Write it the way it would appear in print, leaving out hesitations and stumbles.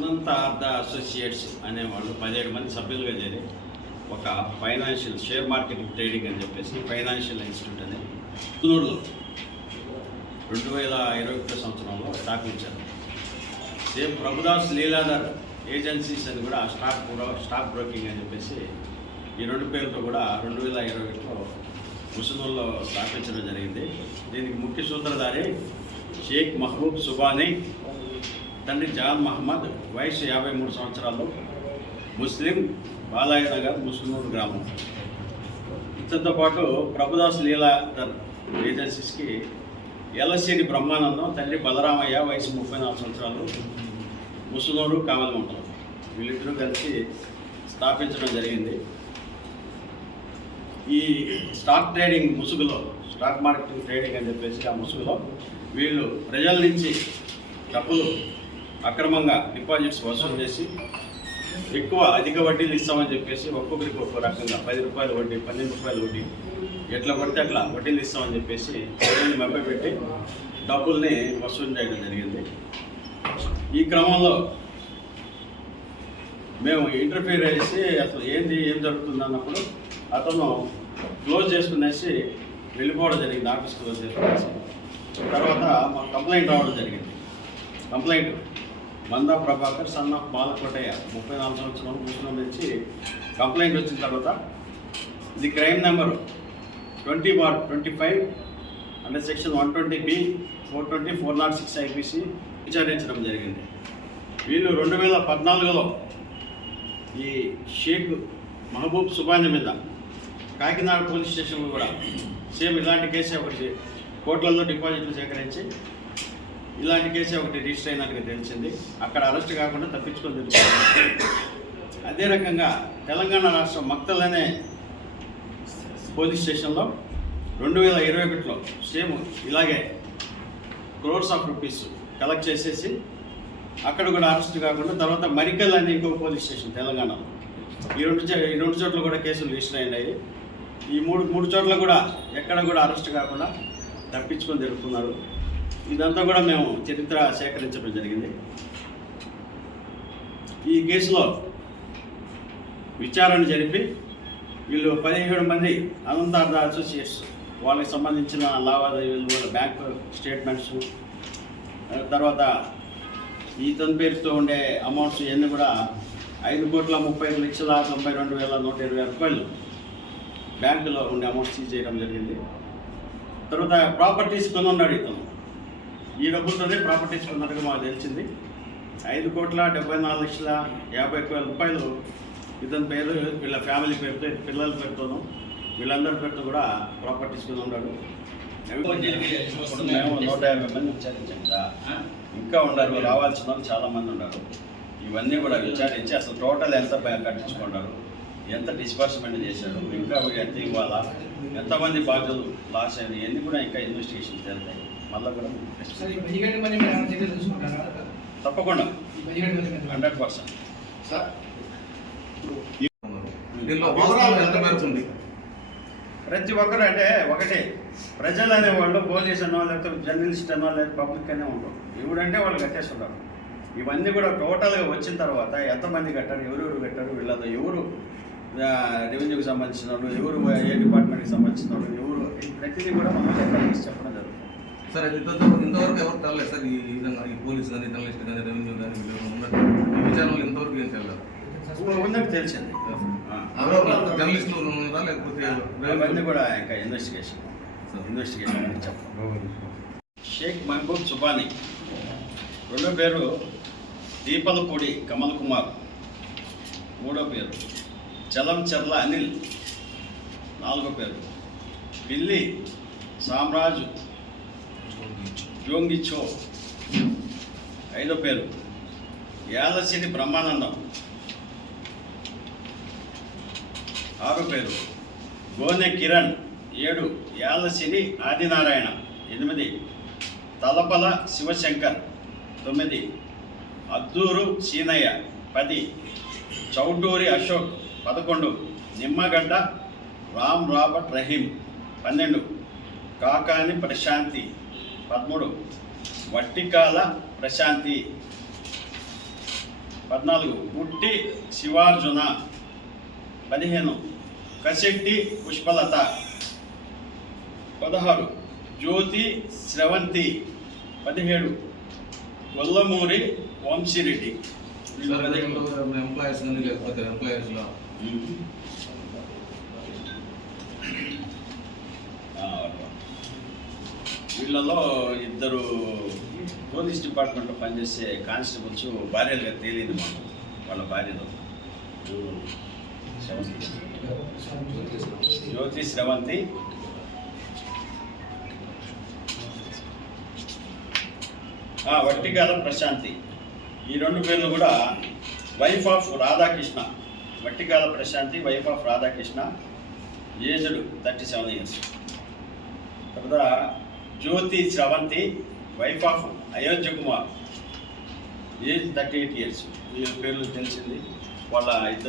అనంత ఆర్థ associates అనేవాళ్ళు 17 మంది సభ్యులుగా చేరి ఒక ఫైనాన్షియల్ షేర్ మార్కెటింగ్ ట్రేడింగ్ అని చెప్పేసి ఫైనాన్షియల్ ఇన్స్టిట్యూట్ అని పుత్తూరులో 2021 సంవత్సరంలో స్థాపించారు. సేమ్ ప్రభుదాస్ లీలాధర్ ఏజెన్సీస్ అని కూడా స్టాక్ బ్రోకింగ్ అని చెప్పేసి ఈ రెండు పేరుతో కూడా 2021లో ముసునూరులో స్థాపించడం జరిగింది. దీనికి ముఖ్య సూత్రధారి షేక్ మహబూబ్ సుబానీ, తండ్రి జాన్ మహమ్మద్, వయసు 53 సంవత్సరాలు, ముస్లిం, బాలాయ నగర్, ముసునూరు గ్రామం. ఇతనితో పాటు ప్రభుదాస్ లీలాధర్ ఏజెన్సీస్కి ఎలసిడి బ్రహ్మానందం, తండ్రి బలరామయ్య, వయసు 34 సంవత్సరాలు, ముసునూరు, కావలిమంటలం. వీళ్ళిద్దరూ కలిసి స్థాపించడం జరిగింది. ఈ స్టాక్ ట్రేడింగ్ ముసుగులో, స్టాక్ మార్కెటింగ్ ట్రేడింగ్ అని చెప్పేసి ఆ ముసుగులో వీళ్ళు ప్రజల నుంచి డబ్బులు అక్రమంగా డిపాజిట్స్ వసూలు చేసి అధిక వడ్డీలు ఇస్తామని చెప్పేసి ఒక్కొక్కరికి ఒక్కో రకంగా 10 రూపాయల వడ్డీ, 12 రూపాయల వడ్డీ, ఎట్లా పడితే అట్లా వడ్డీలు ఇస్తామని చెప్పేసి ప్రజల్ని మభ్యపెట్టి డబ్బుల్ని వసూలు చేయడం జరిగింది. ఈ క్రమంలో మేము ఇంటర్ఫీర్ చేసి అసలు ఏం జరుగుతుంది అన్నప్పుడు అతను క్లోజ్ చేసుకునేసి వెళ్ళిపోవడం జరిగింది. ఆఫీస్ క్లోజ్ చేసుకునేసి తర్వాత మాకు కంప్లైంట్ రావడం జరిగింది. Complaint Manda Prabhakar, son of Balakotaiah, 34 సంవత్సరాలు, ముస్లిం నుంచి కంప్లైంట్ వచ్చిన తర్వాత ఇది క్రైమ్ నెంబర్ 20/25 అంటే సెక్షన్ 120B, 420, 406 IPC విచారించడం జరిగింది. వీళ్ళు 2014లో ఈ షేక్ మహబూబ్ సుబానీ మీద కాకినాడ పోలీస్ స్టేషన్లో కూడా సేమ్ ఇలాంటి కేసే ఒకటి కోట్లలో డిపాజిట్లు సేకరించి ఇలాంటి కేసే ఒకటి రిజిస్టర్ అయినట్టుగా తెలిసింది. అక్కడ అరెస్ట్ కాకుండా తప్పించుకొని తెలుస్తుంది. అదే రకంగా తెలంగాణ రాష్ట్రం మక్తల్ అనే పోలీస్ స్టేషన్లో 2021లో సేమ్ ఇలాగే crores of rupees కలెక్ట్ చేసేసి అక్కడ కూడా అరెస్ట్ కాకుండా తర్వాత మరికల్ అనే ఇంకొక పోలీస్ స్టేషన్ తెలంగాణలో ఈ రెండు చోట్ల కూడా కేసులు రిజిస్టర్ అయినాయి. ఈ మూడు చోట్ల కూడా ఎక్కడ కూడా అరెస్ట్ కాకుండా తప్పించుకొని జరుగుతున్నారు. ఇదంతా కూడా మేము చరిత్ర సేకరించడం జరిగింది. ఈ కేసులో విచారణ జరిపి వీళ్ళు 17 మంది అనంతార్థ అసోసియేట్స్, వాళ్ళకి సంబంధించిన లావాదేవీలు, బ్యాంక్ స్టేట్మెంట్స్, తర్వాత ఇతని పేరుతో ఉండే అమౌంట్స్ ఇవన్నీ కూడా 5,35,92,120 రూపాయలు బ్యాంకులో ఉండే అమౌంట్ సీజ్ చేయడం జరిగింది. తర్వాత ప్రాపర్టీస్ కొనున్నాడు ఇతను. ఈ డబ్బులతోనే ప్రాపర్టీస్ కొన్నట్టుగా మాకు తెలిసింది. 5,74,50,000 రూపాయలు ఇతని పేరు, వీళ్ళ ఫ్యామిలీ పేరుతో, పిల్లల పేరుతోనూ, వీళ్ళందరి పేరుతో కూడా ప్రాపర్టీస్ కొని ఉన్నాడు. మేము 150 మంది విచారించాం కదా, ఇంకా ఉన్నారు, రావాల్సిన వాళ్ళు చాలామంది ఉన్నారు. ఇవన్నీ కూడా విచారించి అసలు టోటల్ ఎంత కట్టించుకున్నారు, ఎంత డిస్బర్స్మెంట్ చేశాడు, ఇంకా ఎంత ఇవ్వాలా, ఎంతమంది బాధ్యులు లాస్ అయ్యారు, ఇవన్నీ కూడా ఇంకా ఇన్వెస్టిగేషన్ జరుగుతాయి. మళ్ళీ కూడా తప్పకుండా 100%. ప్రతి ఒక్కరు అంటే ఒకటే, ప్రజలు అనేవాళ్ళు పోలీస్ అనో లేకపోతే జర్నలిస్ట్ అనో లేకపోతే పబ్లిక్ అనే ఉంటారు. ఎవడంటే వాళ్ళు కట్టేస్తుంటారు. ఇవన్నీ కూడా టోటల్గా వచ్చిన తర్వాత ఎంతమంది కట్టారు, ఎవరెవరు కట్టారు, వీళ్ళలో ఎవరు రెవెన్యూకి సంబంధించిన వాళ్ళు, ఎవరు ఏ డిపార్ట్మెంట్కి సంబంధించిన వాళ్ళు, ఎవరు, ప్రతిదీ కూడా మనం చెప్పడం జరుగుతుంది. సార్ అది ఇంతవరకు ఎవరు తెలలేదు సార్. ఈ విధంగా ఈ పోలీసు కానీ, జర్నలిస్ట్ కానీ, రెవెన్యూ కానీ ఉన్నట్టు ఈ విచారణలో ఇంతవరకు ఏం తెలియదు ఉన్నట్టు తెలిసింది. జర్నలిస్టులు ఉన్నారా లేకపోతే అవన్నీ కూడా ఇంకా ఇన్వెస్టిగేషన్ చెప్పండి. షేక్ మహబూబ్ సుబానీ, రెండో పేరు దీపలపూడి కమల్ కుమార్, మూడో పేరు చలంచెర్ల అనిల్, నాలుగో పేరు పిల్లి సామ్రాజు జోంగిచో, ఐదో పేరు యాలసిరి బ్రహ్మానందం, ఆరో పేరు గోనె కిరణ్, 7 యాలసిరి ఆదినారాయణ, 8 తలపల శివశంకర్, 9 అద్దూరు సీనయ్య, 10 చౌటూరి అశోక్, 11 నిమ్మగడ్డ రామ్ రాబర్ట్ రహీం, 12 కాకాని ప్రశాంతి, 13 వట్టికాల ప్రశాంతి, 14 గుట్టి శివార్జున, 15 కశెట్టి పుష్పలత, 16 జ్యోతి స్రవంతి, 17 గొల్లమూరి వంశీరెడ్డి. ఎంప్లాయీస్ కానీ లేకపోతే ఎంప్లాయీస్లో వీళ్ళలో ఇద్దరు పోలీస్ డిపార్ట్మెంట్లో పనిచేసే కానిస్టేబుల్స్ భార్యలుగా తేలింది మాకు. వాళ్ళ భార్యలు జ్యోతి స్రవంతి, వట్టిగాల ప్రశాంతి. ఈ 2 పేర్లు కూడా wife of Radhakrishna. Vattigala Prashanti wife of Radhakrishna, aged 37 years. తర్వాత Jyothi Sravanthi wife of Ayodhya Kumar, age 38 years. వీళ్ళ పేర్లు తెలిసింది. వాళ్ళ ఇద్దరు